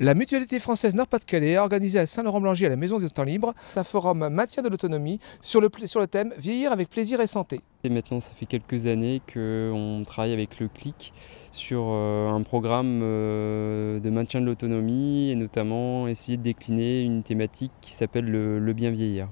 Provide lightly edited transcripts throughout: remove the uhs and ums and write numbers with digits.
La Mutualité française Nord-Pas-de-Calais a organisé à Saint-Laurent-Blangy à la Maison du Temps Libre un forum maintien de l'autonomie sur le thème Vieillir avec plaisir et santé. Et maintenant, ça fait quelques années qu'on travaille avec le CLIC sur un programme de maintien de l'autonomie et notamment essayer de décliner une thématique qui s'appelle le bien vieillir.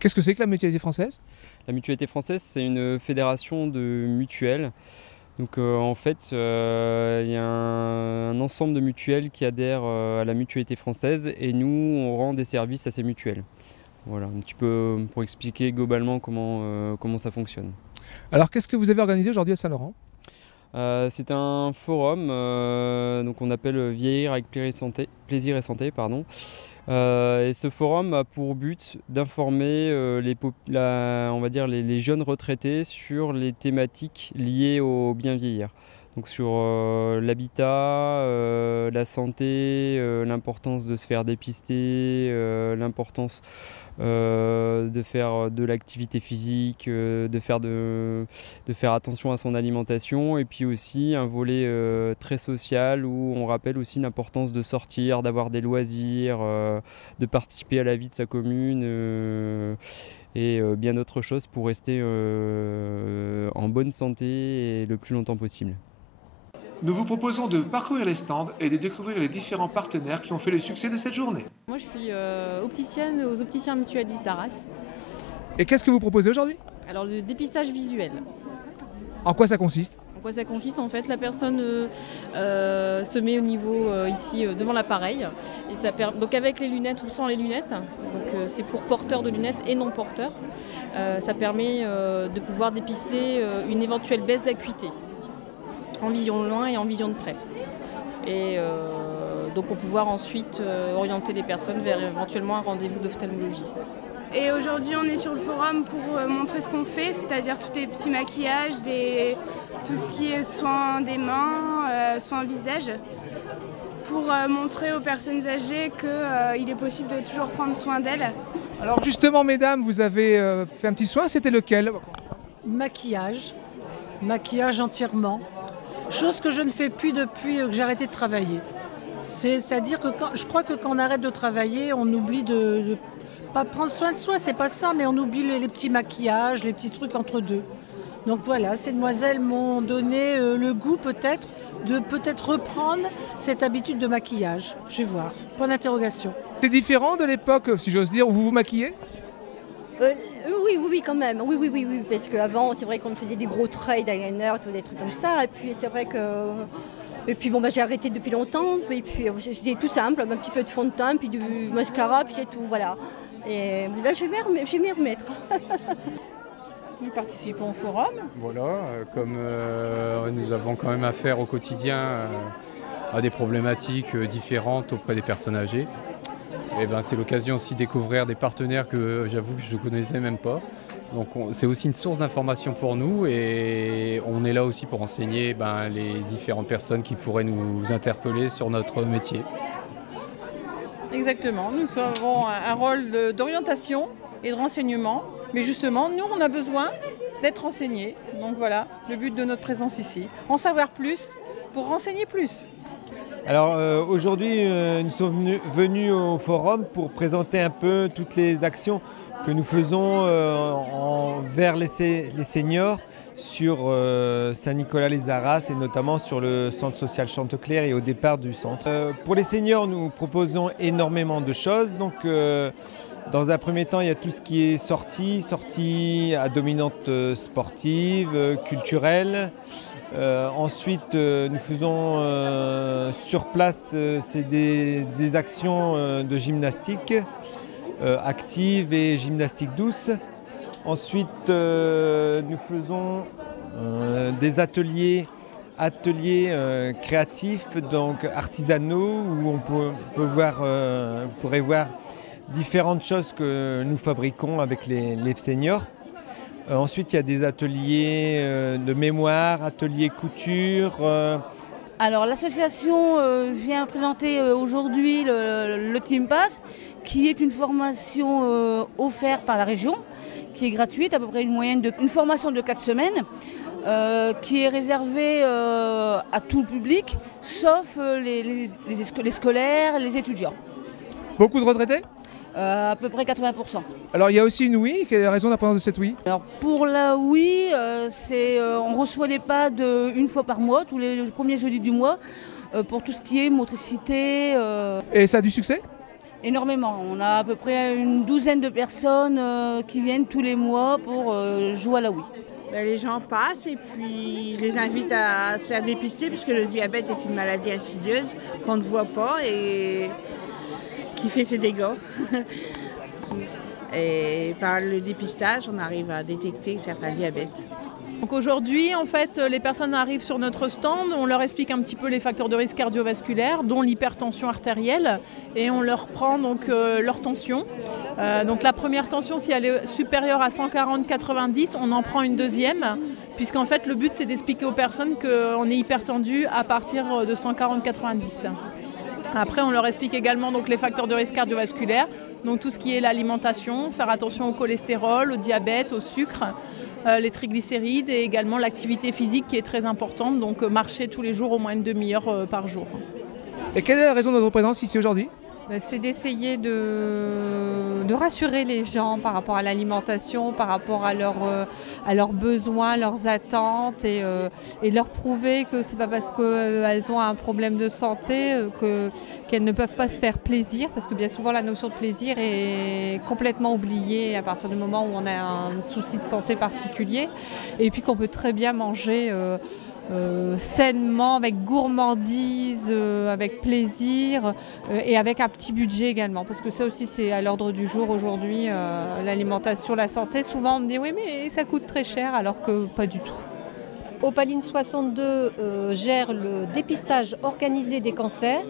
Qu'est-ce que c'est que la Mutualité française? La Mutualité française, c'est une fédération de mutuelles. Donc en fait, il y a un ensemble de mutuelles qui adhèrent à la Mutualité française et nous, on rend des services à ces mutuelles. Voilà, un petit peu pour expliquer globalement comment ça fonctionne. Alors qu'est-ce que vous avez organisé aujourd'hui à Saint-Laurent? C'est un forum donc on appelle Vieillir avec plaisir et santé, pardon. Et ce forum a pour but d'informer on va dire les jeunes retraités sur les thématiques liées au bien vieillir. Donc sur l'habitat, la santé, l'importance de se faire dépister, l'importance de faire de l'activité physique, de faire attention à son alimentation, et puis aussi un volet très social où on rappelle aussi l'importance de sortir, d'avoir des loisirs, de participer à la vie de sa commune et bien d'autres choses pour rester en bonne santé et le plus longtemps possible. Nous vous proposons de parcourir les stands et de découvrir les différents partenaires qui ont fait le succès de cette journée. Moi, je suis opticienne aux opticiens mutualistes d'Arras. Et qu'est-ce que vous proposez aujourd'hui? Alors, le dépistage visuel. En quoi ça consiste? En quoi ça consiste? En fait, la personne se met au niveau ici devant l'appareil. Et donc avec les lunettes ou sans les lunettes. Donc c'est pour porteurs de lunettes et non porteurs. Ça permet de pouvoir dépister une éventuelle baisse d'acuité en vision de loin et en vision de près. Et donc pour pouvoir ensuite orienter les personnes vers éventuellement un rendez-vous d'ophtalmologiste. Et aujourd'hui, on est sur le forum pour montrer ce qu'on fait, c'est-à-dire tous les petits maquillages, tout ce qui est soins des mains, soins visage, pour montrer aux personnes âgées qu'il est possible de toujours prendre soin d'elles. Alors justement, mesdames, vous avez fait un petit soin, c'était lequel? Maquillage entièrement, chose que je ne fais plus depuis que j'ai arrêté de travailler. C'est-à-dire que je crois que quand on arrête de travailler, on oublie de pas prendre soin de soi, c'est pas ça, mais on oublie les petits maquillages, les petits trucs entre deux. Donc voilà, ces demoiselles m'ont donné le goût peut-être de reprendre cette habitude de maquillage. Je vais voir. Point d'interrogation. C'est différent de l'époque, si j'ose dire, où vous vous maquillez? Oui, quand même. Oui. Parce qu'avant, c'est vrai qu'on faisait des gros traits d'eyeliner, des trucs comme ça. Et puis, c'est vrai que. Et puis, j'ai arrêté depuis longtemps. Et puis, c'était tout simple, un petit peu de fond de teint, puis du mascara, puis c'est tout, voilà. Et là, je vais m'y remettre. Nous participons au forum. Voilà, comme nous avons quand même affaire au quotidien à des problématiques différentes auprès des personnes âgées. Et c'est l'occasion aussi de découvrir des partenaires que j'avoue que je ne connaissais même pas. Donc c'est aussi une source d'information pour nous et on est là aussi pour enseigner les différentes personnes qui pourraient nous interpeller sur notre métier. Exactement, nous avons un rôle d'orientation et de renseignement. Mais justement, nous, on a besoin d'être renseignés. Donc voilà, le but de notre présence ici. En savoir plus pour renseigner plus. Alors aujourd'hui, nous sommes venus au forum pour présenter un peu toutes les actions que nous faisons vers les seniors sur Saint-Nicolas-les-Arras et notamment sur le centre social Chanteclair et au départ du centre. Pour les seniors, nous proposons énormément de choses. Donc, dans un premier temps, il y a tout ce qui est sortie à dominante sportive, culturelle. Ensuite, nous faisons sur place des actions de gymnastique active et gymnastique douce. Ensuite, nous faisons des ateliers créatifs, donc artisanaux, où vous pourrez voir différentes choses que nous fabriquons avec les seniors. Ensuite, il y a des ateliers de mémoire, ateliers couture. Alors l'association vient présenter aujourd'hui le Team Pass, qui est une formation offerte par la région, qui est gratuite, à peu près une formation de 4 semaines, qui est réservé à tout le public, sauf les scolaires, les étudiants. Beaucoup de retraités? À peu près 80%. Alors il y a aussi une Wii, quelle est la raison de la présence de cette Wii? Alors pour la Wii, on reçoit des pads une fois par mois, tous les premiers jeudis du mois, pour tout ce qui est motricité. Et ça a du succès? Énormément. On a à peu près une douzaine de personnes qui viennent tous les mois pour jouer à la Wii. Les gens passent et puis je les invite à se faire dépister puisque le diabète est une maladie insidieuse qu'on ne voit pas et qui fait ses dégâts. Et par le dépistage, on arrive à détecter certains diabètes. Donc aujourd'hui, en fait, les personnes arrivent sur notre stand, on leur explique un petit peu les facteurs de risque cardiovasculaire, dont l'hypertension artérielle, et on leur prend donc leur tension. Donc la première tension, si elle est supérieure à 140/90, on en prend une deuxième, puisqu'en fait le but c'est d'expliquer aux personnes qu'on est hypertendu à partir de 140/90. Après, on leur explique également donc, les facteurs de risque cardiovasculaire, donc tout ce qui est l'alimentation, faire attention au cholestérol, au diabète, au sucre, les triglycérides et également l'activité physique qui est très importante, donc marcher tous les jours au moins une demi-heure par jour. Et quelle est la raison de votre présence ici aujourd'hui? C'est d'essayer de rassurer les gens par rapport à l'alimentation, par rapport à leurs besoins, leurs attentes et leur prouver que c'est pas parce qu'elles ont un problème de santé qu'elles ne peuvent pas se faire plaisir, parce que bien souvent la notion de plaisir est complètement oubliée à partir du moment où on a un souci de santé particulier, et puis qu'on peut très bien manger sainement, avec gourmandise, avec plaisir et avec un petit budget également, parce que ça aussi c'est à l'ordre du jour aujourd'hui, l'alimentation, la santé. Souvent on me dit oui mais ça coûte très cher, alors que pas du tout. Opaline 62 gère le dépistage organisé des cancers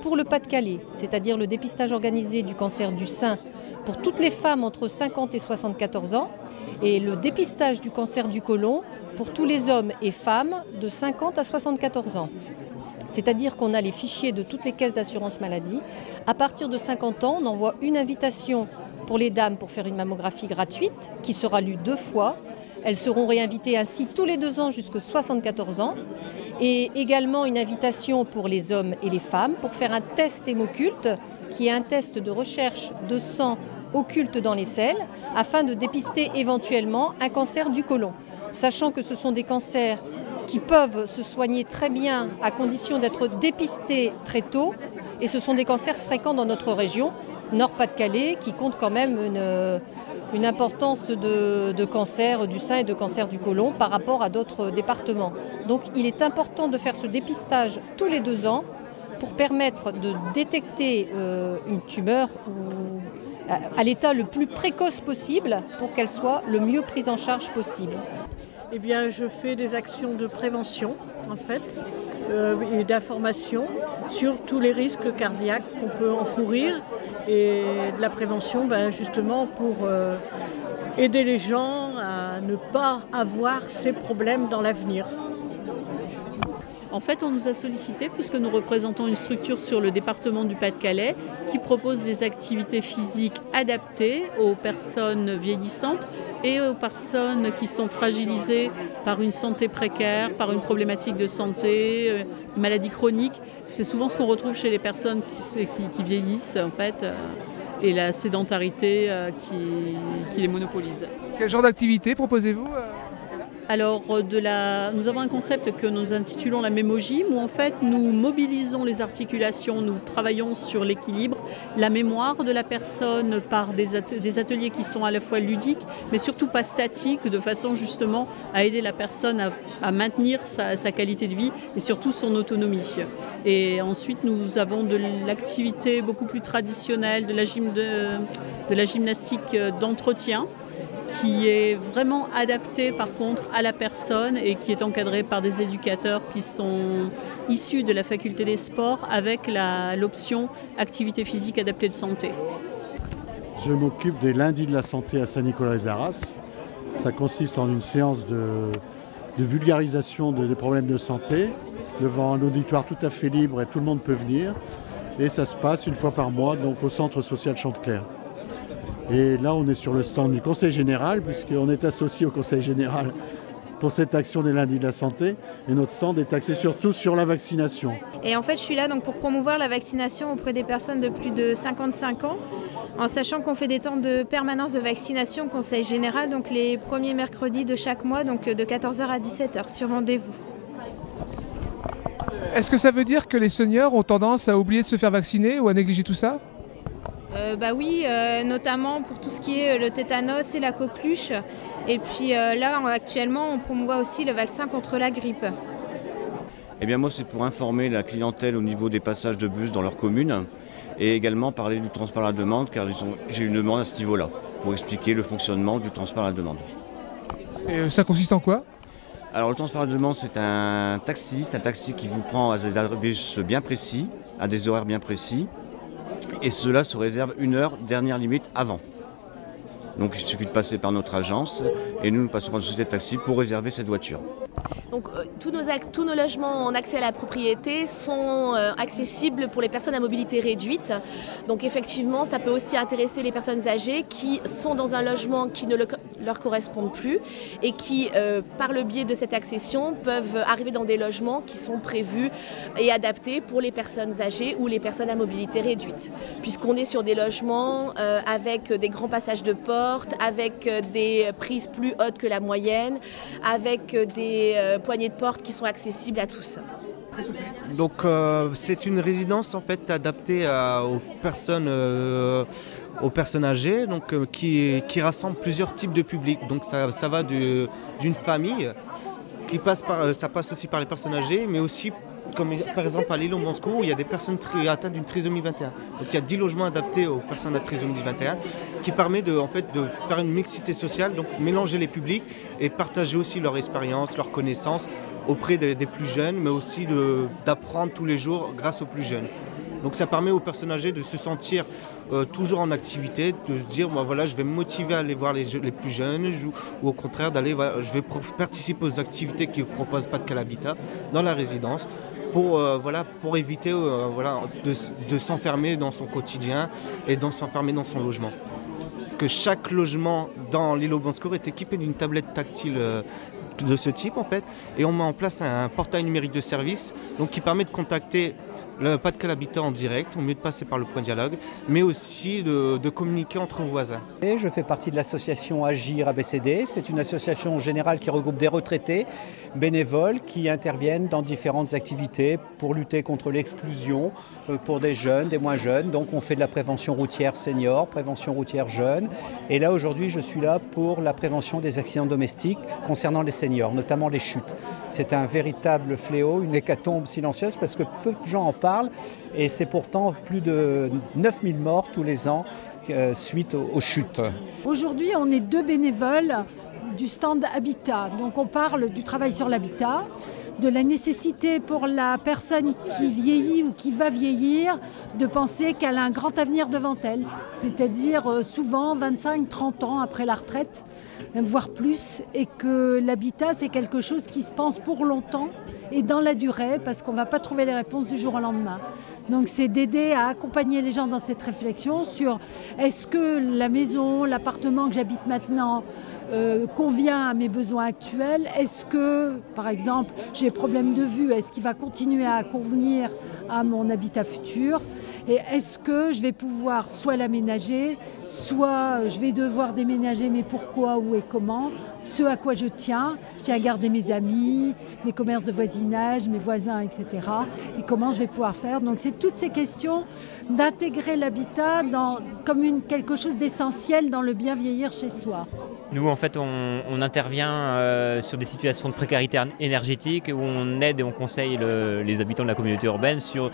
pour le Pas-de-Calais, c'est-à-dire le dépistage organisé du cancer du sein pour toutes les femmes entre 50 et 74 ans et le dépistage du cancer du côlon pour tous les hommes et femmes de 50 à 74 ans. C'est-à-dire qu'on a les fichiers de toutes les caisses d'assurance maladie. À partir de 50 ans, on envoie une invitation pour les dames pour faire une mammographie gratuite qui sera lue 2 fois. Elles seront réinvitées ainsi tous les 2 ans jusqu'à 74 ans. Et également une invitation pour les hommes et les femmes pour faire un test hémoculte qui est un test de recherche de sang occulte dans les selles afin de dépister éventuellement un cancer du côlon. Sachant que ce sont des cancers qui peuvent se soigner très bien à condition d'être dépistés très tôt. Et ce sont des cancers fréquents dans notre région, Nord-Pas-de-Calais, qui compte quand même une importance de cancer du sein et de cancer du côlon par rapport à d'autres départements. Donc il est important de faire ce dépistage tous les 2 ans pour permettre de détecter une tumeur à l'état le plus précoce possible pour qu'elle soit le mieux prise en charge possible. Eh bien, je fais des actions de prévention, en fait, et d'information sur tous les risques cardiaques qu'on peut encourir et de la prévention, justement, pour aider les gens à ne pas avoir ces problèmes dans l'avenir. En fait, on nous a sollicité puisque nous représentons une structure sur le département du Pas-de-Calais qui propose des activités physiques adaptées aux personnes vieillissantes et aux personnes qui sont fragilisées par une santé précaire, par une problématique de santé, une maladie chronique. C'est souvent ce qu'on retrouve chez les personnes qui vieillissent, en fait, et la sédentarité qui les monopolise. Quel genre d'activité proposez-vous ? Alors, nous avons un concept que nous intitulons la mémogym, où en fait nous mobilisons les articulations, nous travaillons sur l'équilibre, la mémoire de la personne par des ateliers qui sont à la fois ludiques, mais surtout pas statiques, de façon justement à aider la personne à maintenir sa qualité de vie et surtout son autonomie. Et ensuite nous avons de l'activité beaucoup plus traditionnelle, de la gymnastique d'entretien, qui est vraiment adapté par contre à la personne et qui est encadré par des éducateurs qui sont issus de la faculté des sports avec l'option activité physique adaptée de santé. Je m'occupe des lundis de la santé à Saint-Nicolas-les-Arras. Ça consiste en une séance de vulgarisation des problèmes de santé devant un auditoire tout à fait libre et tout le monde peut venir. Et ça se passe une fois par mois donc au centre social Chanteclair. Et là, on est sur le stand du Conseil général, puisqu'on est associé au Conseil général pour cette action des lundis de la santé. Et notre stand est axé surtout sur la vaccination. Et en fait, je suis là donc pour promouvoir la vaccination auprès des personnes de plus de 55 ans, en sachant qu'on fait des temps de permanence de vaccination conseil général, donc les premiers mercredis de chaque mois, donc de 14h à 17h sur rendez-vous. Est-ce que ça veut dire que les seniors ont tendance à oublier de se faire vacciner ou à négliger tout ça ? Oui, notamment pour tout ce qui est le tétanos et la coqueluche. Et puis là, actuellement, on promouvoit aussi le vaccin contre la grippe. Eh bien moi, c'est pour informer la clientèle au niveau des passages de bus dans leur commune et également parler du transport à la demande, car j'ai une demande à ce niveau-là, pour expliquer le fonctionnement du transport à la demande. Et ça consiste en quoi ? Alors le transport à la demande, c'est un taxi qui vous prend à des bus bien précis, à des horaires bien précis, et cela se réserve 1 heure, dernière limite, avant. Donc il suffit de passer par notre agence et nous passons par une société de taxi pour réserver cette voiture. Donc tous nos logements en accès à la propriété sont accessibles pour les personnes à mobilité réduite. Donc effectivement, ça peut aussi intéresser les personnes âgées qui sont dans un logement qui ne leur correspond plus et qui, par le biais de cette accession, peuvent arriver dans des logements qui sont prévus et adaptés pour les personnes âgées ou les personnes à mobilité réduite. Puisqu'on est sur des logements avec des grands passages de porte, avec des prises plus hautes que la moyenne, avec des poignées de porte qui sont accessibles à tous. Donc c'est une résidence en fait adaptée aux personnes âgées, donc qui rassemble plusieurs types de publics. Donc ça va d'une famille ça passe aussi par les personnes âgées, mais aussi comme par exemple à l'île Bonsco où il y a des personnes atteintes d'une trisomie 21. Donc il y a 10 logements adaptés aux personnes à trisomie 21 qui permet de faire une mixité sociale, donc mélanger les publics et partager aussi leur expérience, leurs connaissances auprès des plus jeunes, mais aussi d'apprendre tous les jours grâce aux plus jeunes. Donc ça permet aux personnes âgées de se sentir toujours en activité, de se dire voilà, je vais me motiver à aller voir les plus jeunes ou au contraire je vais participer aux activités que propose Pas-de-Calais Habitat dans la résidence pour éviter de s'enfermer dans son quotidien et de s'enfermer dans son logement. Parce que chaque logement dans l'île Bonsco est équipé d'une tablette tactile de ce type en fait, et on met en place un portail numérique de service qui permet de contacter le Pas-de-Calais Habitat en direct, au mieux de passer par le point dialogue, mais aussi de communiquer entre voisins. Je fais partie de l'association Agir ABCD. C'est une association générale qui regroupe des retraités bénévoles qui interviennent dans différentes activités pour lutter contre l'exclusion pour des jeunes, des moins jeunes. Donc on fait de la prévention routière senior, prévention routière jeune. Et là aujourd'hui je suis là pour la prévention des accidents domestiques concernant les seniors, notamment les chutes. C'est un véritable fléau, une hécatombe silencieuse parce que peu de gens en parlent et c'est pourtant plus de 9000 morts tous les ans suite aux chutes. Aujourd'hui on est 2 bénévoles du stand Habitat. Donc on parle du travail sur l'habitat, de la nécessité pour la personne qui vieillit ou qui va vieillir de penser qu'elle a un grand avenir devant elle. C'est-à-dire souvent 25-30 ans après la retraite, voire plus, et que l'habitat c'est quelque chose qui se pense pour longtemps et dans la durée parce qu'on ne va pas trouver les réponses du jour au lendemain. Donc c'est d'aider à accompagner les gens dans cette réflexion sur est-ce que la maison, l'appartement que j'habite maintenant convient à mes besoins actuels. Est-ce que, par exemple, j'ai problème de vue, est-ce qu'il va continuer à convenir à mon habitat futur ? Et est-ce que je vais pouvoir soit l'aménager, soit je vais devoir déménager, mais pourquoi, où et comment ? Ce à quoi je tiens à garder mes amis, mes commerces de voisinage, mes voisins, etc. Et comment je vais pouvoir faire. Donc c'est toutes ces questions d'intégrer l'habitat comme quelque chose d'essentiel dans le bien vieillir chez soi. Nous, en fait, on intervient sur des situations de précarité énergétique où on aide et on conseille les habitants de la communauté urbaine sur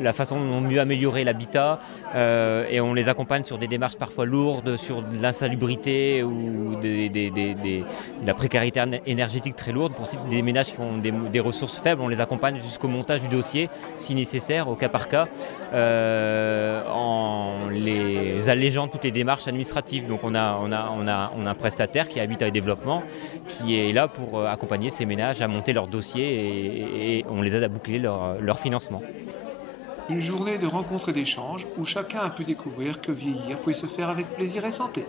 la façon dont mieux améliorer l'habitat et on les accompagne sur des démarches parfois lourdes, sur de l'insalubrité ou de la précarité énergétique très lourde. Pour des ménages qui ont des ressources faibles, on les accompagne jusqu'au montage du dossier, si nécessaire, au cas par cas, en les allégeant toutes les démarches administratives. Donc on a un prestataire qui est Habitat et Développement qui est là pour accompagner ces ménages à monter leur dossier et on les aide à boucler leur financement. Une journée de rencontres et d'échanges où chacun a pu découvrir que vieillir pouvait se faire avec plaisir et santé.